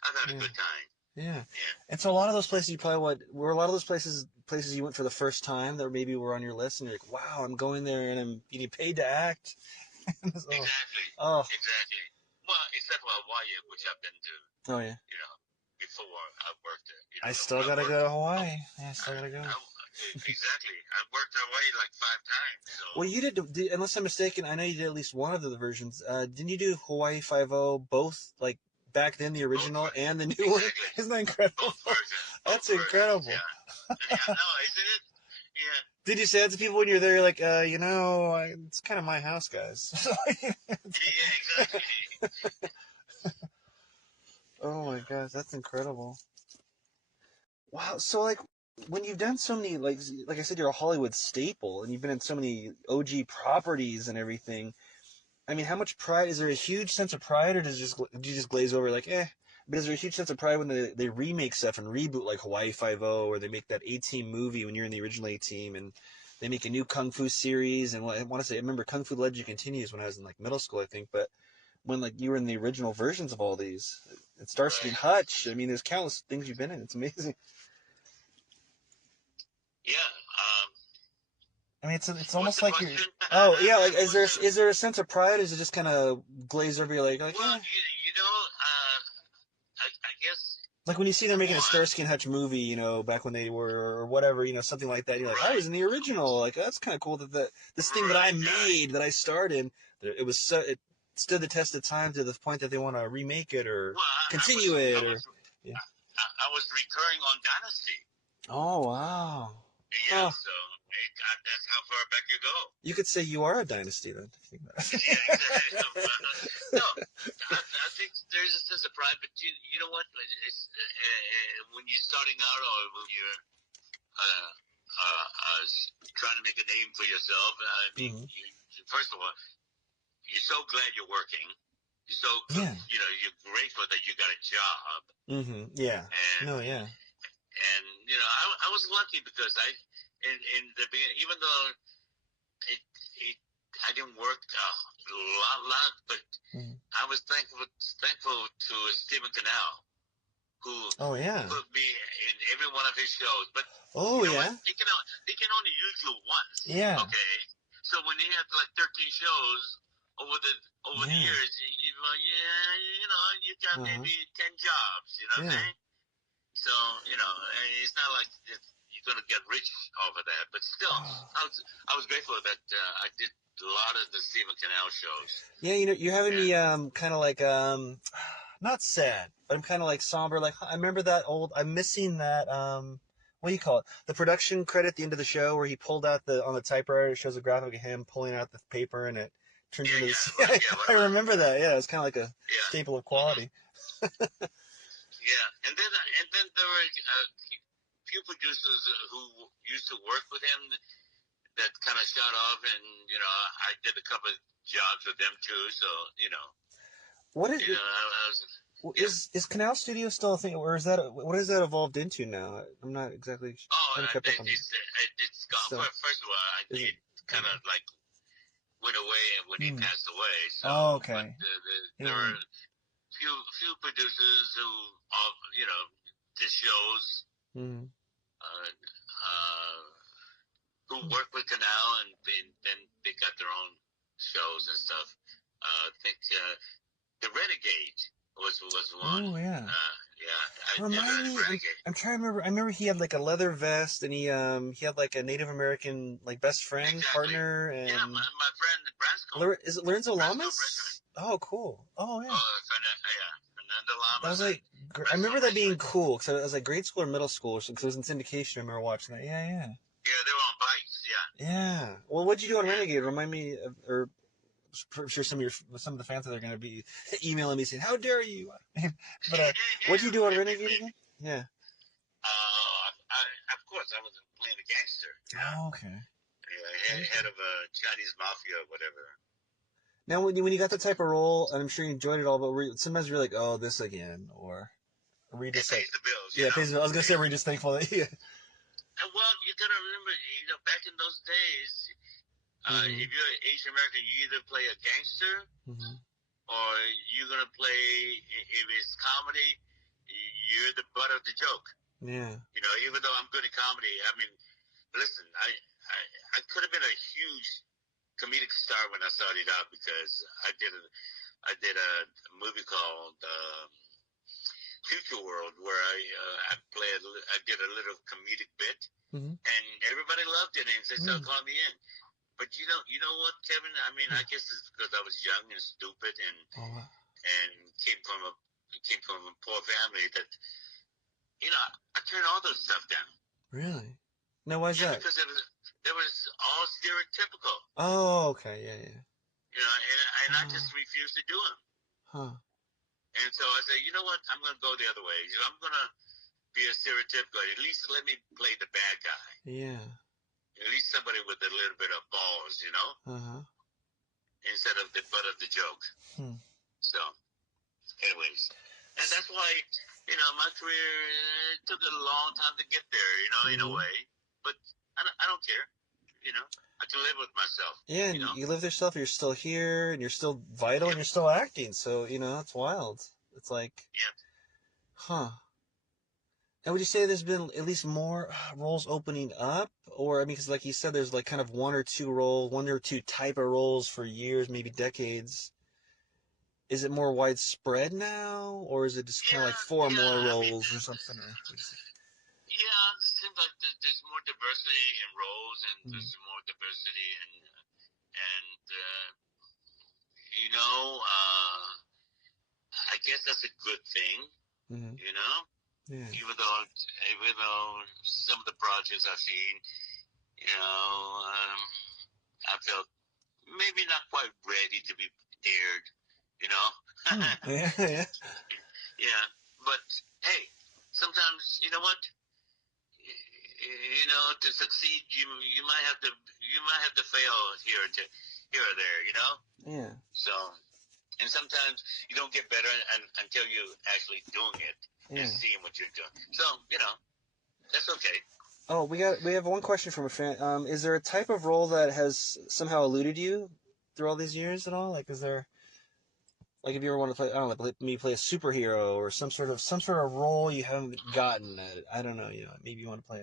I've had a good time. Yeah. Yeah. And so a lot of those places you probably were a lot of those places you went for the first time that maybe were on your list, and you're like, wow, I'm going there and I'm getting paid to act. Exactly. Oh. Exactly. Well, except for Hawaii, which I've been to. Oh yeah. Before I worked there. I still gotta go to Hawaii. Yeah, I still gotta go. Exactly. I worked Hawaii like 5 times. So. Well, you unless I'm mistaken, I know you did at least one of the versions. Didn't you do Hawaii 5-0 both, like back then, the original Both, and the new one. exactly. Isn't that incredible? Both versions. That's Both versions. incredible. Yeah. Yeah. No, isn't it? Yeah. Did you say that to people when you're there? You're like, it's kind of my house, guys. Yeah. Exactly. Oh my gosh, that's incredible. Wow. So like, when you've done so many, like I said, you're a Hollywood staple, and you've been in so many OG properties and everything. I mean, how much pride is there? A huge sense of pride, or do you just glaze over like, eh? But is there a huge sense of pride when they remake stuff and reboot like Hawaii Five-O, or they make that A-Team movie when you're in the original A-Team, and they make a new Kung Fu series? And I want to say, I remember Kung Fu Legend Continues when I was in like middle school, I think. But when like you were in the original versions of all these, and Starsky and Right. Hutch. I mean, there's countless things you've been in. It's amazing. Yeah. I mean, it's What's almost the like you're. question? Oh yeah, like is there a sense of pride? Or is it just kind of glaze over? You're like, Well, yeah. you know, I guess Like when you see they're making a one, Starsky and Hutch movie, back when they were, or whatever, something like that. You're like, I right, was in the original. Like that's kind of cool that this thing that I right, made, that I starred in, it stood the test of time to the point that they want to remake it or well, continue it or yeah. I was recurring on Dynasty. Oh wow. Yeah, Huh. so that's how far back you go. You could say you are a dynasty then. Yeah, exactly. No, I think there's a sense of pride, but you know what? It's, when you're starting out or when you're trying to make a name for yourself, I mean, first of all, you're so glad you're working. You're so, Yeah. you're grateful that you got a job. Mm-hmm. Yeah. And, No, yeah. And, I was lucky because in the beginning, even though I didn't work a lot, but I was thankful to Stephen Cannell, who put me in every one of his shows. But what? They can only use you once. Yeah. Okay. So when he had like 13 shows over the years, you got maybe 10 jobs. You know what I'm saying? So it's not like you're gonna get rich over that. But still, I was grateful that I did a lot of the Stephen Cannell shows. Yeah, you're having me kind of like not sad, but I'm kind of like somber. Like I remember that I'm missing that what do you call it? The production credit at the end of the show where he pulled out on the typewriter. It shows a graphic of him pulling out the paper and it turns into this. I remember that. Yeah, it's kind of like a staple of quality. Yeah, and then there were a few producers who used to work with him that kind of shot off, and I did a couple of jobs with them too. So what is is Canal Studio still a thing, or is that what has that evolved into now? I'm not exactly. It's gone. First of all, it kind of like went away when he passed away. So, okay. But there were few producers who did shows who worked with Canal, and then they got their own shows and stuff. I think the Renegade was one. Oh yeah. Remind me. I'm trying to remember. I remember he had like a leather vest, and he had like a Native American like best friend partner, and my friend Brasco. Is it Lorenzo Lamas? Oh, cool. Oh yeah. Fernando Lamas. That was like. I remember that being cool because I was like grade school or middle school because it was in syndication. I remember watching that. Yeah. Yeah, they were on bikes. Yeah. Yeah. Well, what'd you do on Renegade? Remind me, or I'm sure some of the fans that are going to be emailing me saying, "How dare you?" But what'd you do on Renegade again? Yeah. Of course, I was playing a gangster. Oh, okay. Yeah, head of a Chinese mafia or whatever. Now, when you got that type of role, and I'm sure you enjoyed it all, but sometimes you're like, "Oh, this again," or were you just it pays the bills. Yeah, it pays the bills. I was gonna say, were you just thankful that Well, you gotta remember, back in those days, if you're Asian American, you either play a gangster or you're gonna play. If it's comedy, you're the butt of the joke. Yeah. Even though I'm good at comedy, I mean, listen, I could have been a huge comedic star when I started out because I did a movie called Future World where I did a little comedic bit, and everybody loved it and said, "So call me in." But you know what, Kevin? I mean, I guess it's because I was young and stupid and came from a came from a poor family that, I turned all those stuff down. Really? Now, why is Yeah, that? because it was all stereotypical. Oh, okay, yeah. And I just refused to do them. Huh. And so I said, you know what? I'm going to go the other way. I'm going to be a stereotypical. At least let me play the bad guy. Yeah. At least somebody with a little bit of balls, Uh-huh. instead of the butt of the joke. So, anyways. And that's why, my career took a long time to get there, in a way. But I don't care. I can live with myself. Yeah, and you live with yourself, you're still here, and you're still vital, and you're still acting. So, that's wild. It's like, huh. And would you say there's been at least more roles opening up? Or, I mean, because like you said, there's like kind of one or two type of roles for years, maybe decades. Is it more widespread now? Or is it just kind of like four more roles or something? Yeah, it seems like there's more diversity in roles, and there's more diversity I guess that's a good thing, Yeah. Even though some of the projects I've seen, I felt maybe not quite ready to be aired, Yeah. Yeah, but hey, sometimes you know what? To succeed, you might have to fail here or there, Yeah. So, and sometimes you don't get better until you actually doing it and seeing what you're doing. So, that's okay. Oh, we have one question from a fan. Is there a type of role that has somehow eluded you through all these years at all? Like, is there, like, if you ever want to play, I don't know, maybe play a superhero or some sort of role you haven't gotten at, I don't know, maybe you want to play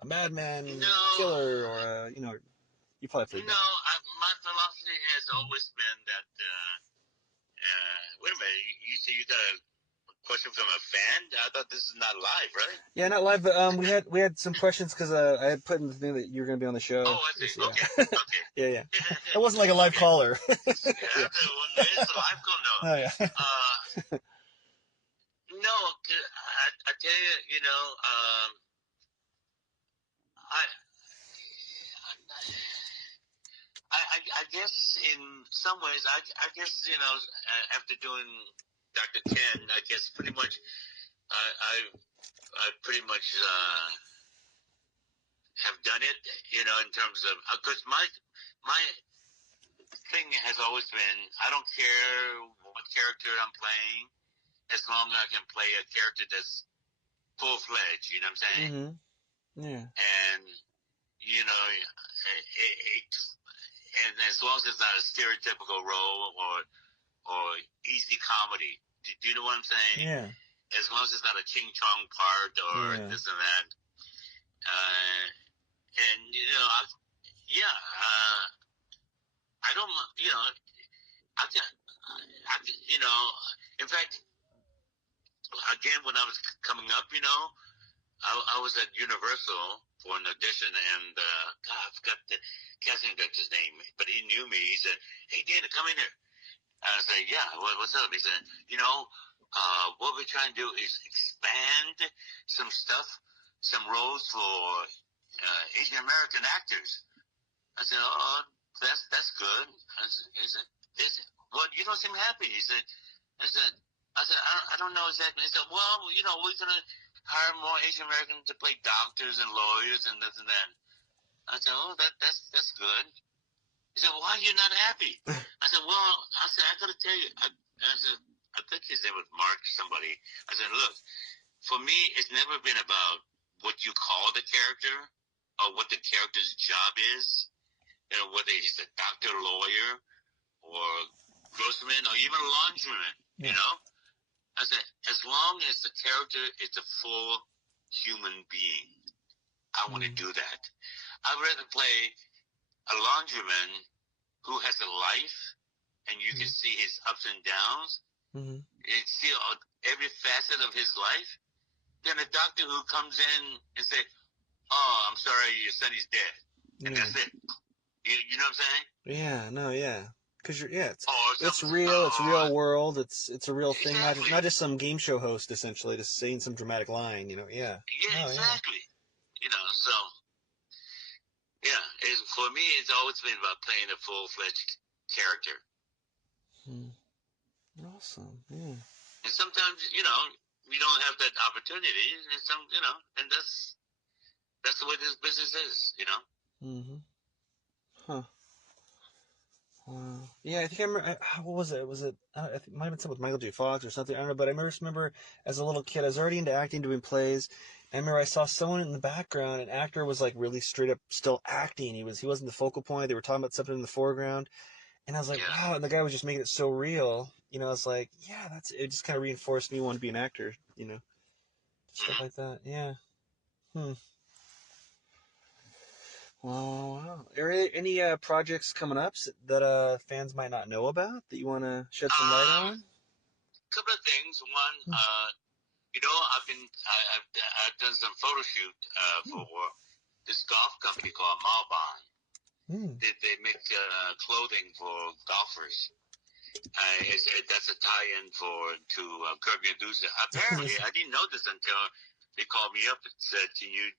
a madman killer or you probably played that. My philosophy has always been that, wait a minute, you say you got a question from a fan? I thought this is not live, right? Yeah, not live, but we had some questions because I had put in the thing that you were going to be on the show. Oh, I see. Yeah. Okay. Yeah. It wasn't like a live caller. Yeah, it's a live call, no. Oh, yeah. No, I tell you, I guess in some ways, I guess, after doing Dr. Ken, I guess pretty much, I pretty much have done it, in terms of, because my thing has always been, I don't care what character I'm playing, as long as I can play a character that's full-fledged, you know what I'm saying? Mm-hmm. Yeah. And, and as long as it's not a stereotypical role or easy comedy. Do you know what I'm saying? Yeah. As long as it's not a ching chong part or this and that. And I don't, in fact, again, when I was coming up, I was at Universal for an audition, and God, I forgot the casting director's name, but he knew me. He said, "Hey, Dana, come in here." I said, "Yeah, what's up?" He said, "What we're trying to do is expand some stuff, some roles for Asian American actors." I said, "Oh, that's good." He said, "Well, you don't seem happy." He said, I said, I don't know exactly. He said, "Well, we're gonna hire more Asian Americans to play doctors and lawyers and this and that." I said, "Oh, that's good." He said, "Why are you not happy?" I said, I gotta tell you. I said, I think his name was Mark somebody. I said, "Look, for me, it's never been about what you call the character or what the character's job is. Whether he's a doctor, lawyer, or groceryman, or even a laundryman, I said, as long as the character is a full human being, I want to do that. I'd rather play a laundryman who has a life, and you can see his ups and downs, and see every facet of his life, than a doctor who comes in and say, "Oh, I'm sorry, your son is dead," and that's it. You know what I'm saying? Yeah. No. Yeah. Because or it's some, real. It's real world. It's a real thing. exactly. Not just some game show host essentially just saying some dramatic line. Yeah. Yeah, Oh yeah. exactly. So yeah, for me, it's always been about playing a full-fledged character. Awesome. Yeah. And sometimes, we don't have that opportunity, and that's the way this business is, Mm-hmm. Huh. Wow. Yeah, I think I remember. What was it? I think it might have been something with Michael J. Fox or something. I don't know, but I remember as a little kid, I was already into acting, doing plays. I remember I saw someone in the background. An actor was like really straight up still acting. He wasn't the focal point. They were talking about something in the foreground, and I was like, yeah. wow. And the guy was just making it so real. I was like, yeah, it just kind of reinforced me wanting to be an actor. Stuff like that. Yeah. Wow. Are there any projects coming up that fans might not know about that you want to shed some light on? Couple of things. One, I've done some photo shoot for this golf company called Malbon. They make clothing for golfers. That's a tie-in to Curb Your Enthusiasm. Apparently, I didn't know this until they called me up and said, "Can you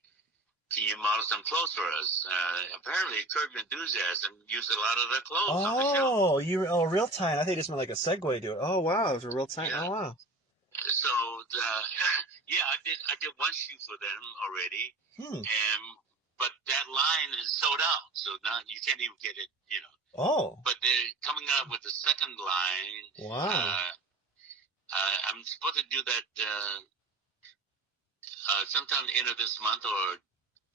model some clothes for us?" Apparently, Curb Your Enthusiasm used a lot of their clothes on the show. Real time. I think it just meant like a segue to it. Oh wow, it was a real time. Yeah. Oh wow. So I did one shoot for them already, but that line is sold out, so now you can't even get it. Oh. But they're coming up with the second line. Wow. I'm supposed to do that sometime the end of this month or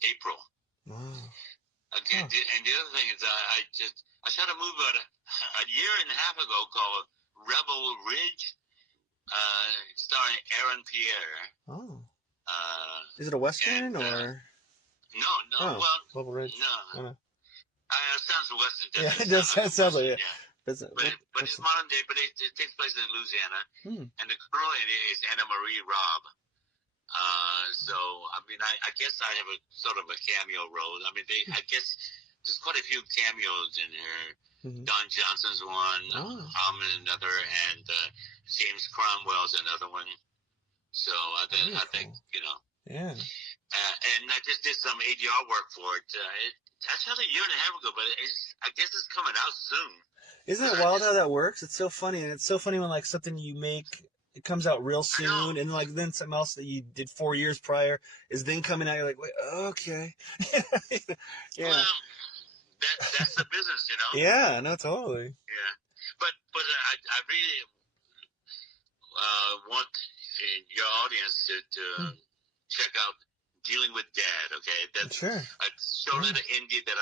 April. Wow. Okay, and the other thing is I shot a movie about a year and a half ago called Rebel Ridge, starring Aaron Pierre. Oh. Is it a Western or? No. Oh, well, Rebel Ridge. No. It sounds Western. Yeah, it does. That sounds like it. Yeah. But it's modern day. But it takes place in Louisiana, and the girl in it is Anna Marie Robb. So I guess I have a sort of a cameo role. I guess there's quite a few cameos in here. Don Johnson's one, another, and James Cromwell's another one. So I think Yeah. And I just did some ADR work for it. I shot a year and a half ago, but I guess it's coming out soon. Isn't it wild how that works? It's so funny, and it's so funny when like something you make, it comes out real soon, and like then something else that you did 4 years prior is then coming out. You're like, wait, okay. Yeah. Well, that's the business, Yeah, no, totally. Yeah, but I really want your audience to check out Dealing with Dad. Okay, that's sure. a short little indie that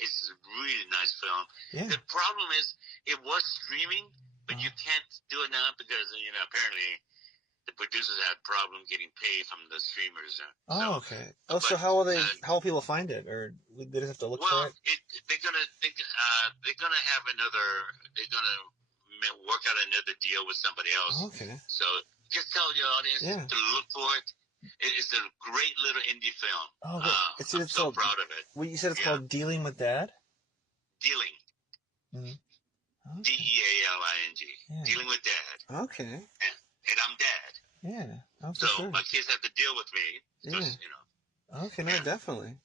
it's a really nice film. Yeah. The problem is it was streaming, but you can't do it now because apparently the producers had problem getting paid from the streamers. Okay. So how will people find it, or they just have to look for it? They're gonna have another. They're gonna work out another deal with somebody else. Okay. So just tell your audience to look for it. It's a great little indie film. Oh, I'm so proud of it. Well, you said it's called Dealing with Dad? Dealing. Okay. Dealing. Yeah. Dealing with Dad. Okay. And I'm Dad. Yeah. So sure. my kids have to deal with me. Yeah. Okay, no, definitely.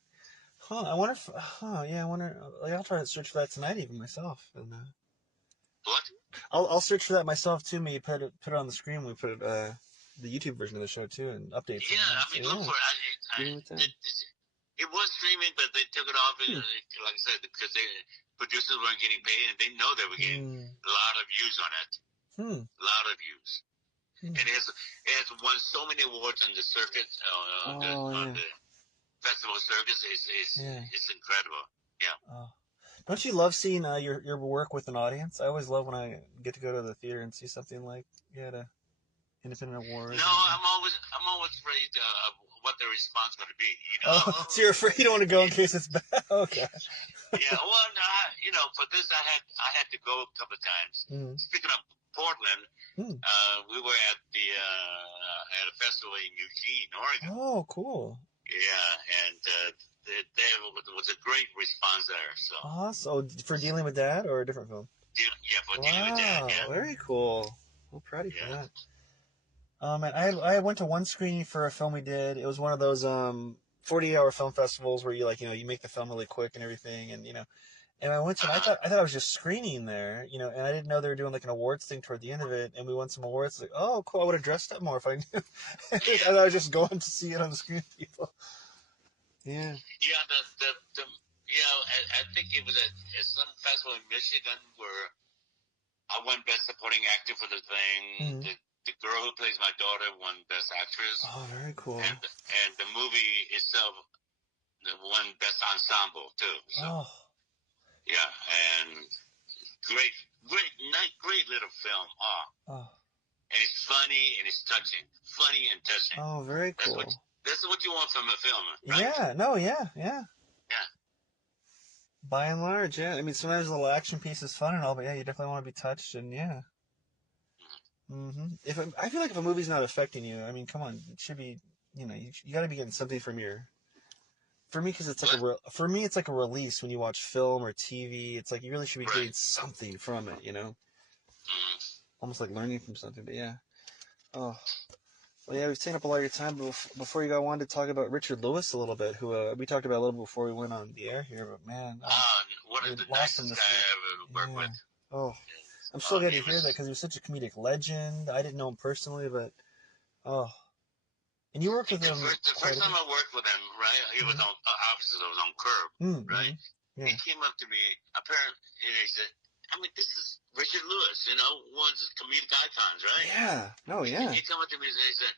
I wonder if, I'll try to search for that tonight even myself. And, what? I'll search for that myself too. Maybe put it on the screen when we put it, the YouTube version of the show too, and update. Yeah, look for it. It was streaming, but they took it off. Like I said, because the producers weren't getting paid, and they know they were getting a lot of views on it. A lot of views. And it has won so many awards on the circuit, on the festival circuit. It's incredible. Yeah. Don't you love seeing your work with an audience? I always love when I get to go to the theater and see something like the Independent Awards. No, I'm always afraid of what the response going to be. So you're afraid you don't want to go in case it's bad. Okay. Yeah. Well, no, for this I had to go a couple of times. Speaking of Portland, we were at at a festival in Eugene, Oregon. Oh, cool. Yeah, and there was a great response there. So. Awesome. For Dealing with Dad or a different film? for dealing with that. Wow, Yeah. very cool. Well, proud of you for Yeah. that. And I went to one screening for a film we did. It was one of those 48-hour film festivals where you make the film really quick and everything, and and I went to, and I thought I was just screening there, and I didn't know they were doing like an awards thing toward the end of it, and we won some awards. Like, oh, cool! I would have dressed up more if I knew. I thought I was just going to see it on the screen, people. Yeah. Yeah, I think it was at some festival in Michigan where I won Best Supporting Actor for the thing. Mm-hmm. The girl who plays my daughter won Best Actress. Oh, very cool. And the movie itself won Best Ensemble too. So, oh. Yeah, and great little film. Oh. And it's funny and it's touching. Funny and touching. Oh, very cool. That's what you want from a film, right? Yeah. No. Yeah. Yeah. By and large, yeah. I mean, sometimes a little action piece is fun and all, but yeah, you definitely want to be touched, and yeah. Mm-hmm. I feel like if a movie's not affecting you, I mean, come on, it should be. You got to be getting something from your. For me, because it's like it's like a release when you watch film or TV. It's like you really should be getting something from it, almost like learning from something. But yeah, oh, well, yeah, we've taken up a lot of your time. But before you go, I wanted to talk about Richard Lewis a little bit, who we talked about a little bit before we went on the air here. But man, one of the nicest guys I ever worked with. Oh, I'm so glad to hear that because he was such a comedic legend. I didn't know him personally, but oh. And you worked with him. The first time I worked with him, right? He was obviously it was on Curb, right? Yeah. He came up to me, apparently, and he said, "I mean, this is Richard Lewis, one of the comedic icons, right?" Yeah. Oh, yeah. He came up to me and he said,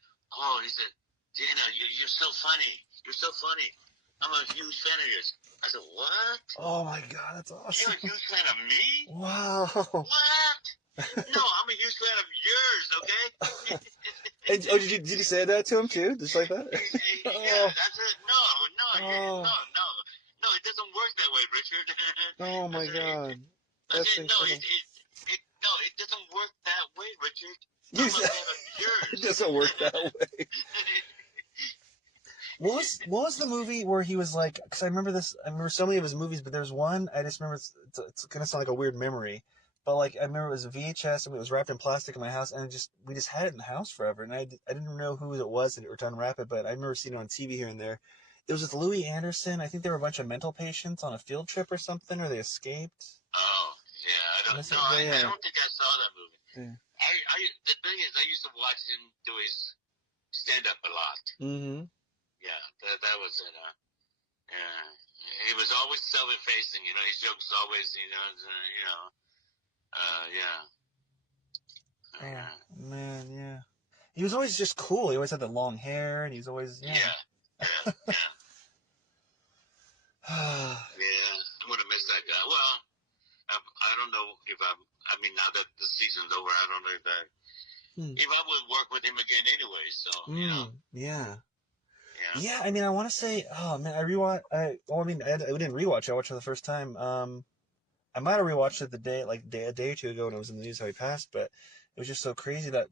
"Dana, you're so funny. You're so funny. I'm a huge fan of yours." I said, "What? Oh my God, that's awesome. You're a huge fan of me? Wow. What? No, I'm a huge fan of yours, okay?" And, did you say that to him too, just like that? Yeah, that's it. No, it doesn't work that way, Richard. Oh my God, that's incredible. It doesn't work that way, Richard. It doesn't work that way. What was the movie where he was like? Because I remember so many of his movies, but there's one I just remember. It's gonna sound like a weird memory. But like I remember it was a VHS and it was wrapped in plastic in my house, and we just had it in the house forever. And I didn't know who it was or to unwrap it, but I remember seeing it on TV here and there. It was with Louis Anderson. I think there were a bunch of mental patients on a field trip or something, or they escaped. Oh yeah, I don't think I saw that movie. Yeah. The thing is, I used to watch him do his stand up a lot. Mm-hmm. Yeah, that was it. He was always self-effacing. His jokes always, yeah. Oh, man, yeah. He was always just cool. He always had the long hair, and he was always, yeah. Yeah. I'm going to miss that guy. Well, I don't know if now that the season's over, I don't know if I would work with him again anyway, so, Yeah. Yeah, I mean, I want to say, oh, man, I didn't rewatch it. I watched it for the first time. I might have rewatched it a day or two ago when it was in the news how he passed, but it was just so crazy that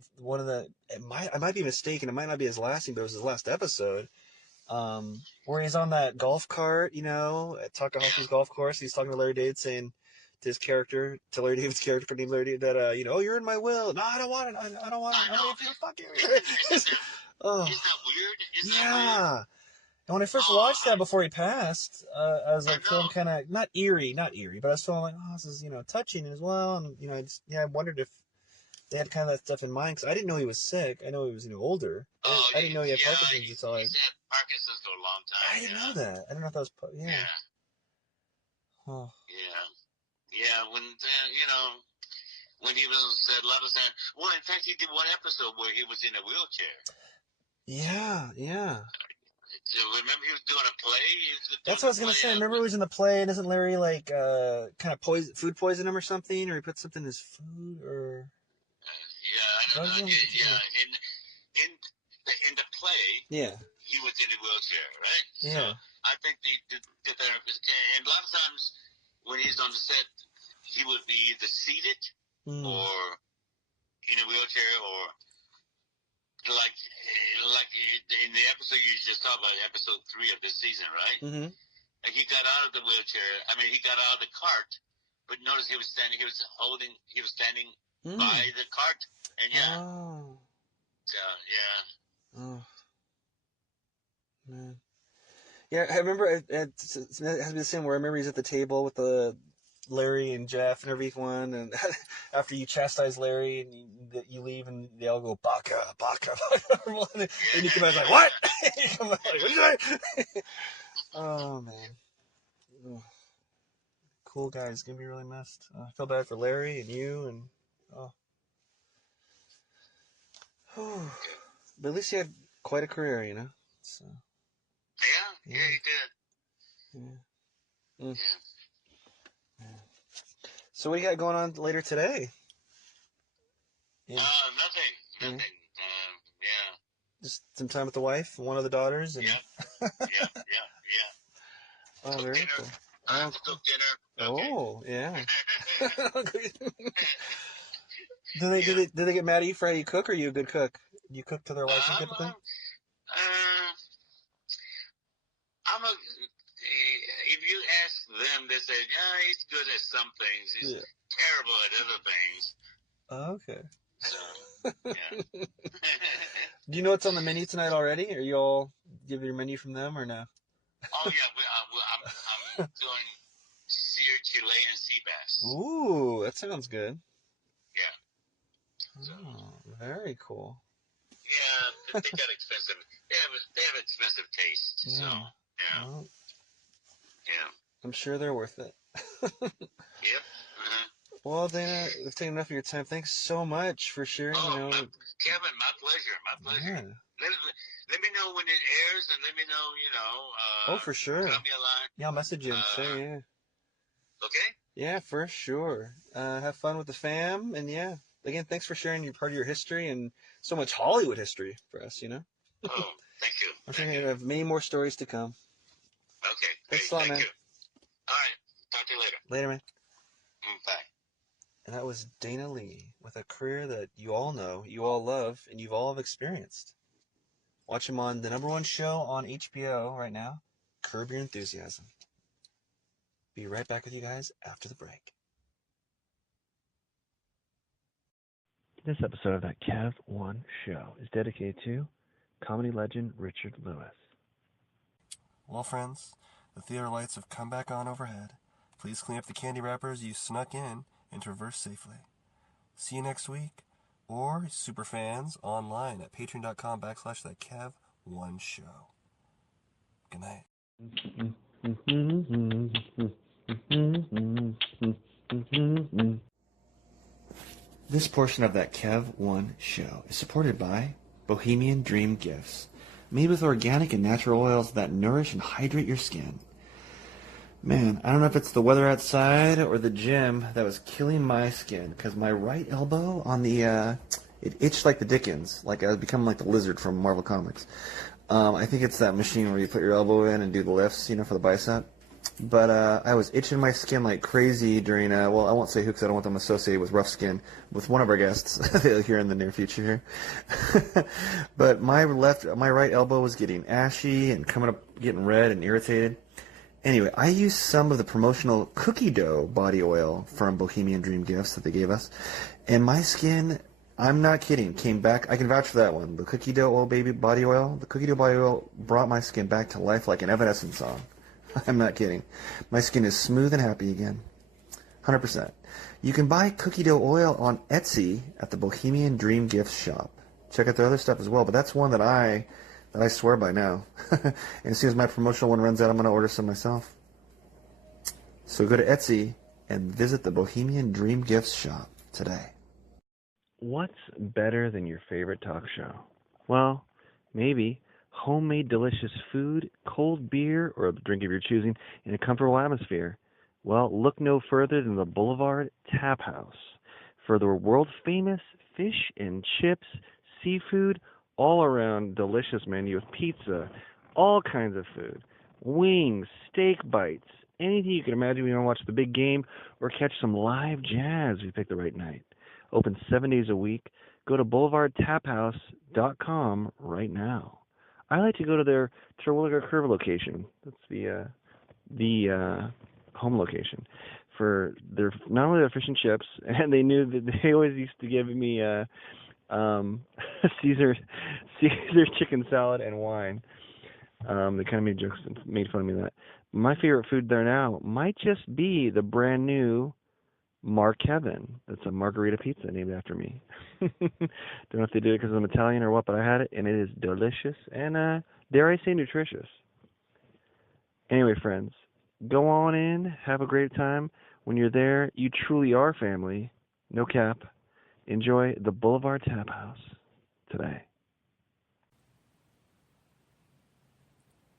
I might be mistaken, it might not be his last thing, but it was his last episode, where he's on that golf cart, at Takahashi's golf course. He's talking to Larry David, saying to Larry David's character named Larry David, that, oh, you're in my will. No, I don't want it. I don't want it. I don't fuck you. Oh. Isn't that weird? Yeah. And when I first watched that before he passed, I was like feeling kind of not eerie, but I was feeling like, oh, this is touching as well, and I wondered if they had kind of that stuff in mind, because I didn't know he was sick. I know he was I didn't know he had Parkinson's until he's had Parkinson's for a long time. I didn't know that. I didn't know if that was Oh. Yeah. When he was on set, a lot of times. Well, in fact, he did one episode where he was in a wheelchair. Yeah. Remember he was doing a play? That's what I was going to say. I remember he was in the play, and doesn't Larry, kind of food poison him or something? Or he put something in his food? Or... I don't know. Yeah. In the play, he was in a wheelchair, right? Yeah. So I think the therapist, and a lot of times when he's on the set, he would be either seated or in a wheelchair, or like in the episode you just talked about, episode 3 of this season, right? Mm-hmm. Like he got out of the wheelchair. He got out of the cart But notice he was standing by the cart, and yeah. Oh. So, yeah. Oh. Man. Yeah, I remember it has to be the same where I remember he's at the table with the Larry and Jeff and everyone, and after you chastise Larry and you leave, and they all go Baka, Baka, Baka, and you come out like what? You come out like what did you say? Oh man, oh, cool guys, gonna be really missed. I feel bad for Larry and you, and but at least he had quite a career, you know. So. Yeah, he did. Yeah. Yeah. So what do you got going on later today? Yeah. Nothing. Yeah. Just some time with the wife, one of the daughters, and yeah. Oh, very dinner. cool. I have to cook dinner. Okay. Oh, yeah. do they get mad at you for how you cook, or are you a good cook? Do you cook to their liking typically? If you ask them, they say, yeah, he's good at some things. He's terrible at other things. Okay. So, yeah. Do you know what's on the menu tonight already? Are you all give your menu from them or no? Oh, yeah. I'm doing seared Chilean sea bass. Ooh, that sounds good. Yeah. So, very cool. Yeah, they got expensive. They have expensive taste. Yeah. So, yeah. Well, yeah. I'm sure they're worth it. Yep. Uh-huh. Well, Dana, we've taken enough of your time. Thanks so much for sharing. Kevin, my pleasure. My pleasure. Yeah. Let me know when it airs, and let me know. Oh, for sure. Drop me a line. Yeah, I'll message you and say, yeah. Okay. Yeah, for sure. Have fun with the fam, and yeah. Again, thanks for sharing your part of your history and so much Hollywood history for us, you know? Oh, thank you. I'm sure you're going to have many more stories to come. Okay, thanks a lot, man. You. All right, talk to you later. Later, man. Bye. And that was Dana Lee with a career that you all know, you all love, and you've all have experienced. Watch him on the #1 show on HBO right now, Curb Your Enthusiasm. Be right back with you guys after the break. This episode of that Kev One Show is dedicated to comedy legend Richard Lewis. Well, friends, the theater lights have come back on overhead. Please clean up the candy wrappers you snuck in and traverse safely. See you next week, or superfans online at patreon.com/thatkev1show. Good night. This portion of that Kev One Show is supported by Bohemian Dream Gifts, made with organic and natural oils that nourish and hydrate your skin. Man, I don't know if it's the weather outside or the gym that was killing my skin, because my right elbow on the, it itched like the Dickens, like I was becoming like the lizard from Marvel Comics. I think it's that machine where you put your elbow in and do the lifts, for the bicep. But I was itching my skin like crazy during, well, I won't say who because I don't want them associated with rough skin, with one of our guests here in the near future here. But my right elbow was getting ashy and coming up, getting red and irritated. Anyway, I used some of the promotional cookie dough body oil from Bohemian Dream Gifts that they gave us, and my skin, I'm not kidding, came back. I can vouch for that one. The cookie dough oil body oil, the cookie dough body oil brought my skin back to life like an Evanescence song. I'm not kidding. My skin is smooth and happy again. 100%. You can buy cookie dough oil on Etsy at the Bohemian Dream Gifts shop. Check out their other stuff as well, but that's one that I swear by now. And as soon as my promotional one runs out, I'm going to order some myself. So go to Etsy and visit the Bohemian Dream Gifts shop today. What's better than your favorite talk show? Well, maybe homemade delicious food, cold beer, or a drink of your choosing in a comfortable atmosphere. Well, look no further than the Boulevard Tap House for the world-famous fish and chips, seafood, all-around delicious menu with pizza, all kinds of food, wings, steak bites, anything you can imagine when you want to watch the big game or catch some live jazz if you pick the right night. Open 7 days a week. Go to boulevardtaphouse.com right now. I like to go to their Terwilliger Curve location. That's the home location. not only their fish and chips, and they knew that they always used to give me Caesar chicken salad and wine. They kind of made jokes and made fun of me of that. My favorite food there now might just be the brand new Mark Heaven. That's a margarita pizza named after me. Don't know if they did it because I'm Italian or what, but I had it, and it is delicious and, dare I say, nutritious. Anyway, friends, go on in, have a great time. When you're there, you truly are family. No cap. Enjoy the Boulevard Tap House today.